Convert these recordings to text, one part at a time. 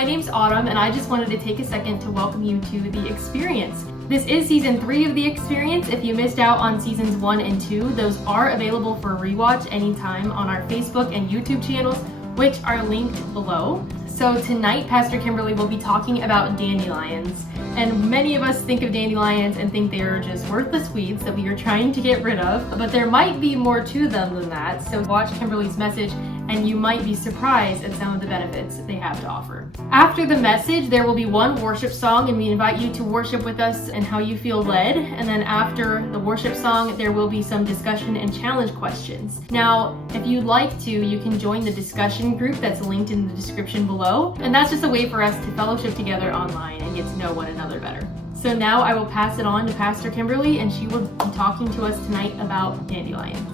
my name's Autumn, and I just wanted to take a second to welcome you to The Experience. This is season 3 of The Experience. If you missed out on seasons 1 and 2, those are available for rewatch anytime on our Facebook and YouTube channels, which are linked below. So tonight, Pastor Kimberly will be talking about dandelions. And many of us think of dandelions and think they are just worthless weeds that we are trying to get rid of, but there might be more to them than that. So watch Kimberly's message and you might be surprised at some of the benefits that they have to offer. After the message, there will be one worship song, and we invite you to worship with us and how you feel led. And then after the worship song, there will be some discussion and challenge questions. Now, if you'd like to, you can join the discussion group that's linked in the description below. And that's just a way for us to fellowship together online and get to know one another better. So now I will pass it on to Pastor Kimberly, and she will be talking to us tonight about dandelions.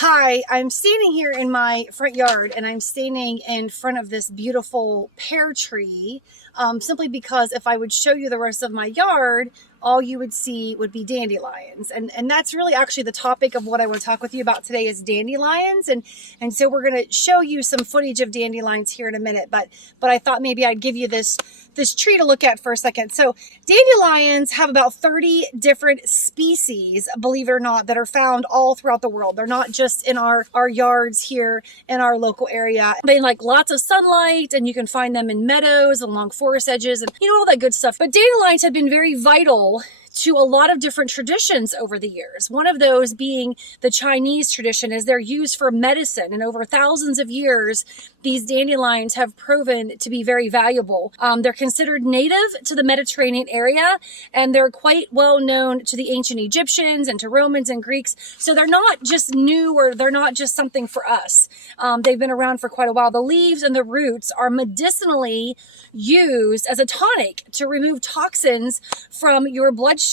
Hi, I'm standing here in my front yard, and I'm standing in front of this beautiful pear tree simply because if I would show you the rest of my yard, all you would see would be dandelions. And that's really actually the topic of what I want to talk with you about today is dandelions. And so we're going to show you some footage of dandelions here in a minute, but I thought maybe I'd give you this tree to look at for a second. So dandelions have about 30 different species, believe it or not, that are found all throughout the world. They're not just in our yards here in our local area. They like lots of sunlight, and you can find them in meadows and along forest edges and all that good stuff. But dandelions have been very vital to a lot of different traditions over the years. One of those being the Chinese tradition, is they're used for medicine. And over thousands of years, these dandelions have proven to be very valuable. They're considered native to the Mediterranean area, and they're quite well known to the ancient Egyptians and to Romans and Greeks. So they're not just new, or they're not just something for us. They've been around for quite a while. The leaves and the roots are medicinally used as a tonic to remove toxins from your bloodstream.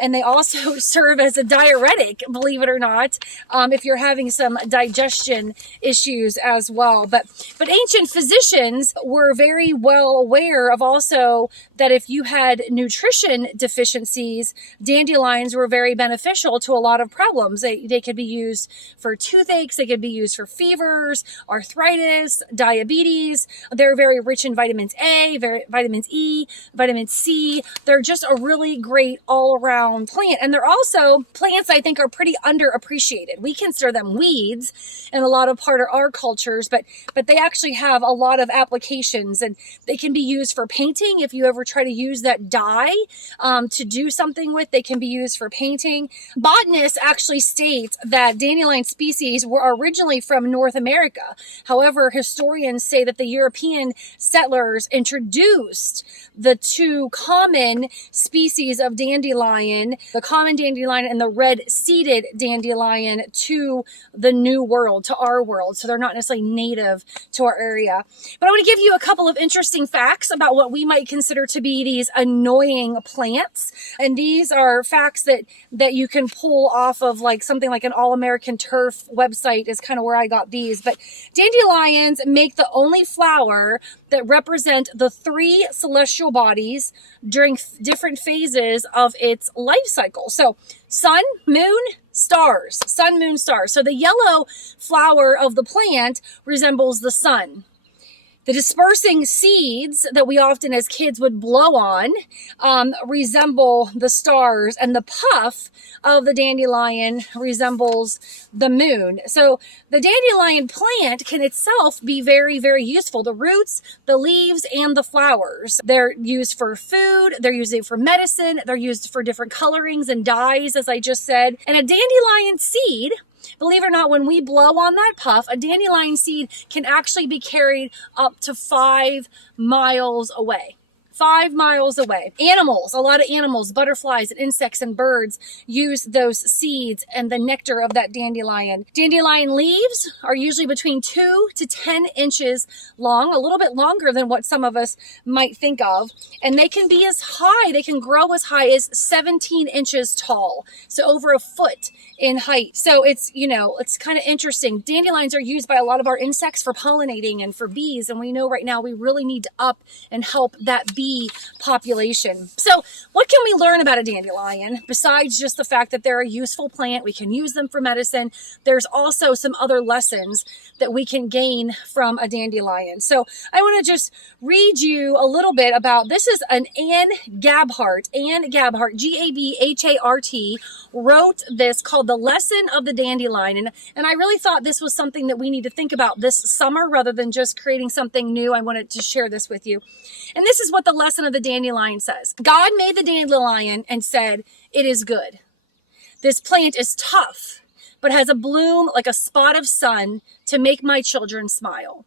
And they also serve as a diuretic, believe it or not, if you're having some digestion issues as well. But ancient physicians were very well aware of also that if you had nutrition deficiencies, dandelions were very beneficial to a lot of problems. They could be used for toothaches, they could be used for fevers, arthritis, diabetes. They're very rich in vitamins A, vitamins E, vitamin C. They're just a really great all-around plant. And they're also plants I think are pretty underappreciated. We consider them weeds in a lot of part of our cultures, but they actually have a lot of applications, and they can be used for painting. If you ever try to use that dye to do something with, they can be used for painting. Botanists actually state that dandelion species were originally from North America. However, historians say that the European settlers introduced the two common species of dandelion, the common dandelion and the red-seeded dandelion, to the New World, to our world. So they're not necessarily native to our area. But I want to give you a couple of interesting facts about what we might consider to be these annoying plants. And these are facts that you can pull off of like something like an All-American Turf website is kind of where I got these. But dandelions make the only flower that represent the 3 celestial bodies during different phases of its life cycle. So sun, moon, stars, sun, moon, stars. So the yellow flower of the plant resembles the sun. The dispersing seeds that we often as kids would blow on resemble the stars, and the puff of the dandelion resembles the moon. So the dandelion plant can itself be very, very useful. The roots, the leaves, and the flowers. They're used for food, they're used for medicine, they're used for different colorings and dyes, as I just said. And a dandelion seed, believe it or not, when we blow on that puff, a dandelion seed can actually be carried up to 5 miles away. 5 miles away. Animals, a lot of animals, butterflies and insects and birds use those seeds and the nectar of that dandelion. Dandelion leaves are usually between 2 to 10 inches long, a little bit longer than what some of us might think of. And they can be as high, they can grow as high as 17 inches tall. So over a foot in height. So it's, it's kind of interesting. Dandelions are used by a lot of our insects for pollinating and for bees. And we know right now we really need to up and help that bee bee population. So what can we learn about a dandelion besides just the fact that they're a useful plant? We can use them for medicine. There's also some other lessons that we can gain from a dandelion. So I want to just read you a little bit about, this is an Anne Gabhart, Gabhart, wrote this called The Lesson of the Dandelion. And I really thought this was something that we need to think about this summer rather than just creating something new. I wanted to share this with you. And this is what the lesson of the dandelion says. God made the dandelion and said, "It is good. This plant is tough, but has a bloom like a spot of sun to make my children smile.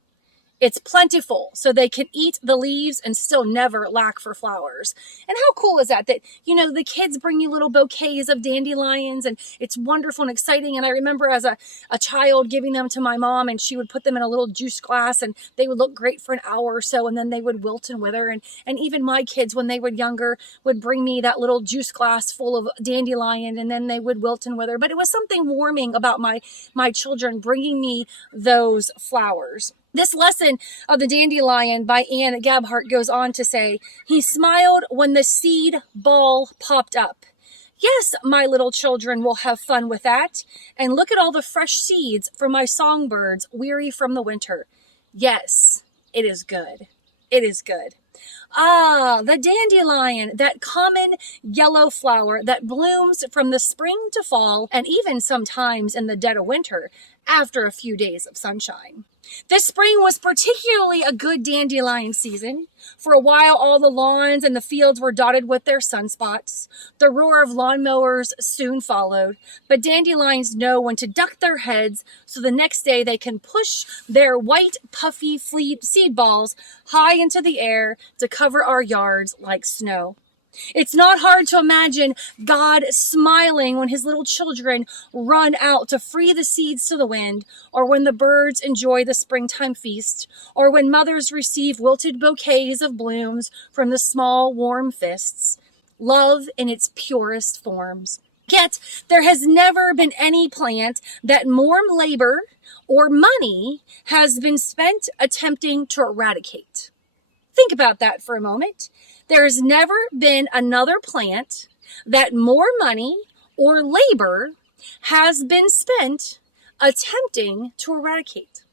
It's plentiful, so they can eat the leaves and still never lack for flowers." And how cool is that? That, the kids bring you little bouquets of dandelions, and it's wonderful and exciting. And I remember as a child giving them to my mom, and she would put them in a little juice glass, and they would look great for an hour or so, and then they would wilt and wither. And even my kids, when they were younger, would bring me that little juice glass full of dandelion, and then they would wilt and wither. But it was something warming about my children bringing me those flowers. This lesson of the dandelion by Anne Gabhart goes on to say, "He smiled when the seed ball popped up. Yes, my little children will have fun with that. And look at all the fresh seeds for my songbirds weary from the winter. Yes, it is good. It is good." Ah, the dandelion, that common yellow flower that blooms from the spring to fall, and even sometimes in the dead of winter after a few days of sunshine. This spring was particularly a good dandelion season. For a while, all the lawns and the fields were dotted with their sunspots. The roar of lawnmowers soon followed, but dandelions know when to duck their heads so the next day they can push their white, puffy seed balls high into the air to cover our yards like snow. It's not hard to imagine God smiling when his little children run out to free the seeds to the wind, or when the birds enjoy the springtime feast, or when mothers receive wilted bouquets of blooms from the small, warm fists. Love in its purest forms. Yet, there has never been any plant that more labor or money has been spent attempting to eradicate. Think about that for a moment. There's never been another plant that more money or labor has been spent attempting to eradicate.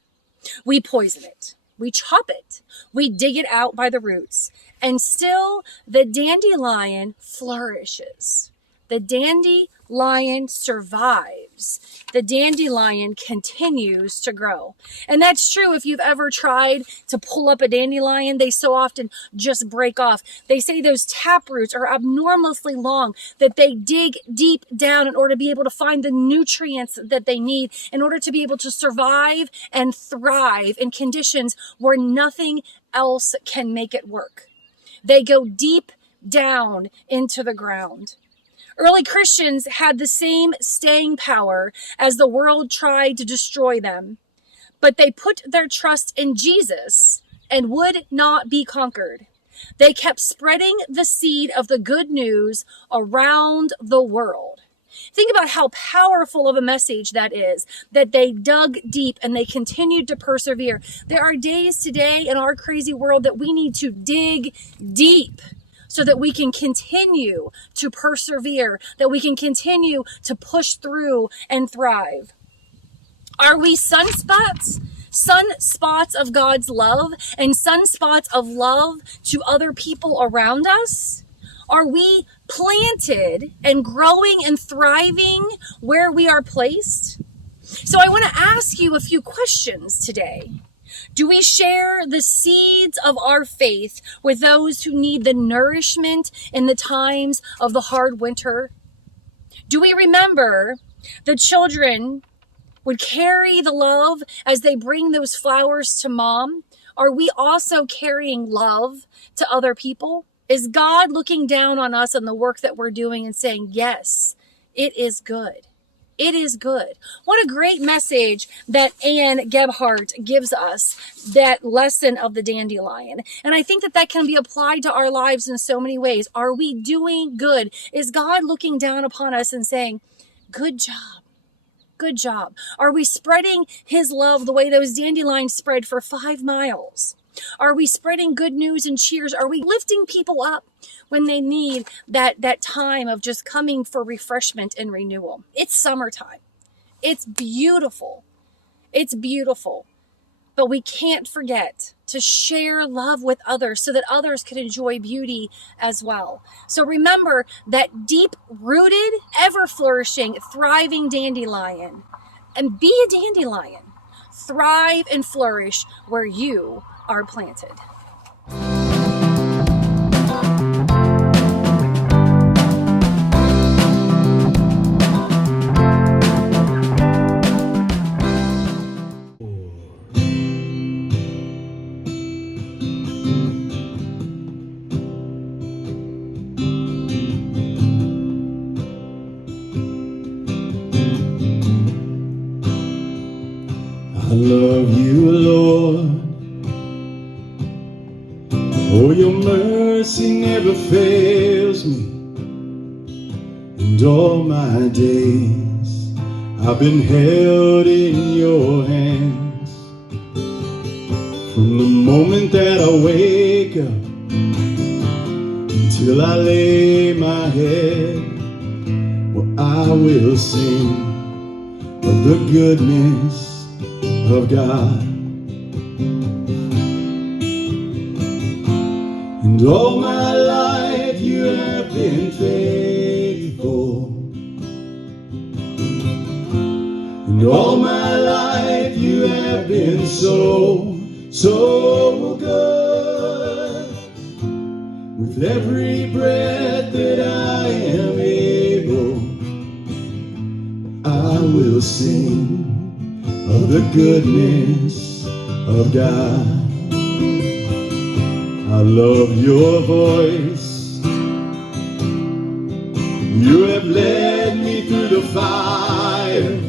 We poison it, we chop it, we dig it out by the roots, and still the dandelion flourishes. The dandelion survives. The dandelion continues to grow. And that's true if you've ever tried to pull up a dandelion. They so often just break off. They say those tap roots are abnormally long, that they dig deep down in order to be able to find the nutrients that they need in order to be able to survive and thrive in conditions where nothing else can make it work. They go deep down into the ground. Early Christians had the same staying power as the world tried to destroy them, but they put their trust in Jesus and would not be conquered. They kept spreading the seed of the good news around the world. Think about how powerful of a message that is, that they dug deep and they continued to persevere. There are days today in our crazy world that we need to dig deep so that we can continue to persevere, that we can continue to push through and thrive. Are we sunspots? Sunspots of God's love and sunspots of love to other people around us? Are we planted and growing and thriving where we are placed? So I want to ask you a few questions today. Do we share the seeds of our faith with those who need the nourishment in the times of the hard winter? Do we remember the children would carry the love as they bring those flowers to mom? Are we also carrying love to other people? Is God looking down on us and the work that we're doing and saying, yes, it is good? It is good. What a great message that Anne Gebhardt gives us, that lesson of the dandelion. And I think that that can be applied to our lives in so many ways. Are we doing good? Is God looking down upon us and saying, good job? Good job. Are we spreading his love the way those dandelions spread for 5 miles? Are we spreading good news and cheers? Are we lifting people up when they need that time of just coming for refreshment and renewal? It's summertime. It's beautiful. It's beautiful. But we can't forget to share love with others so that others can enjoy beauty as well. So remember that deep-rooted, ever-flourishing, thriving dandelion. And be a dandelion. Thrive and flourish where you are planted. I love you, Lord. Oh, your mercy never fails me. And all my days I've been held in your hands. From the moment that I wake up until I lay my head, well, I will sing of the goodness of God. And all my life you have been faithful. And all my life you have been so, so good. With every breath that I am able, I will sing of the goodness of God. I love your voice. You have led me through the fire.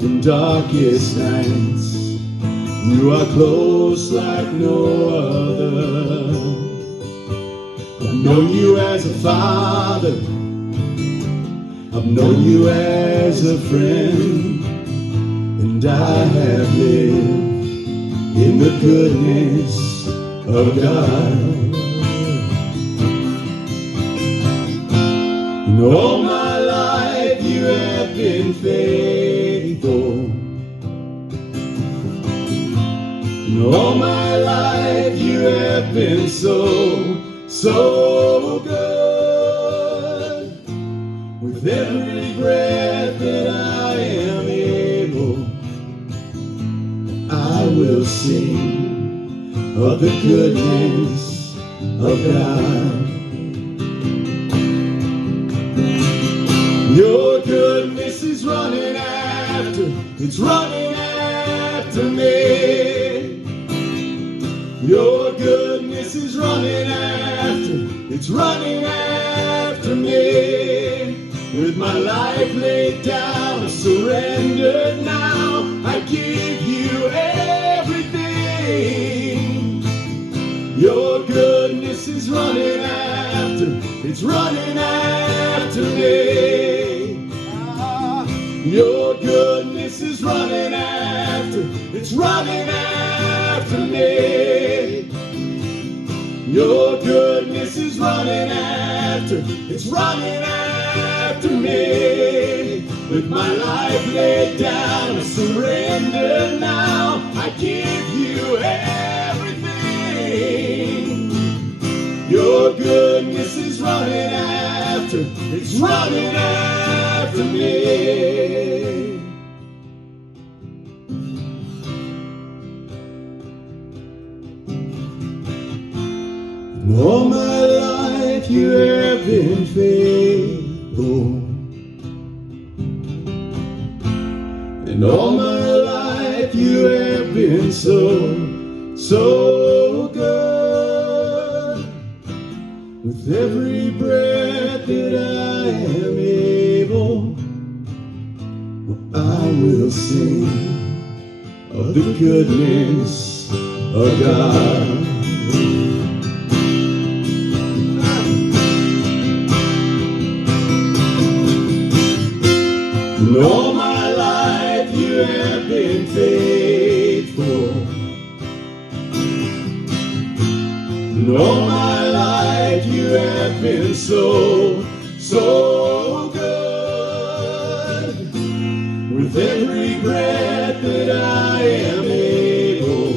In darkest nights, you are close like no other. I've known you as a father. I've known you as a friend. And I have lived in the goodness of God. And all my life you have been faithful. And all my life you have been so, so good. With every breath that I am able, I will sing of the goodness of God. Your goodness is running after, it's running after me. Your goodness is running after, it's running after me. With my life laid down, I surrender now. I give you everything. Your goodness is running after, it's running after me. Your goodness is running after, it's running after me. Your goodness is running after, it's running after me. With my life laid down, I surrender now. I give you everything. Your goodness is running after, it's running after me. All my life you have been faithful. And all my life you have been so, so good. With every breath that I am able, I will sing of the goodness of God. And all my life you have been faithful. And all my life you have been so, so good. With every breath that I am able,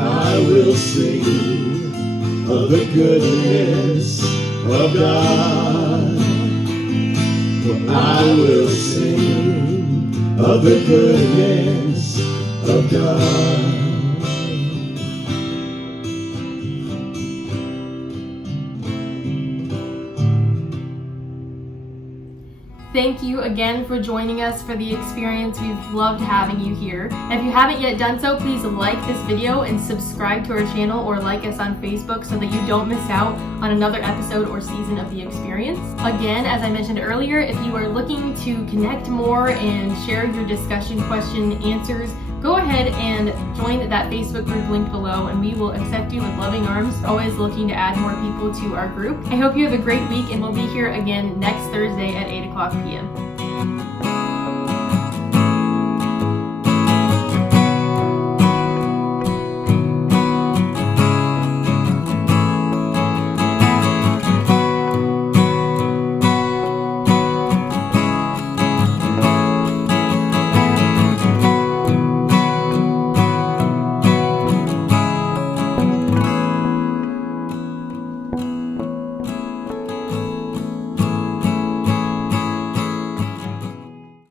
I will sing of the goodness of God. I will sing of the goodness of God. Thank you again for joining us for the experience. We've loved having you here. If you haven't yet done so, please like this video and subscribe to our channel, or like us on Facebook so that you don't miss out on another episode or season of the experience. Again, as I mentioned earlier, if you are looking to connect more and share your discussion question answers, go ahead and join that Facebook group linked below, and we will accept you with loving arms, always looking to add more people to our group. I hope you have a great week, and we'll be here again next Thursday at 8 o'clock p.m.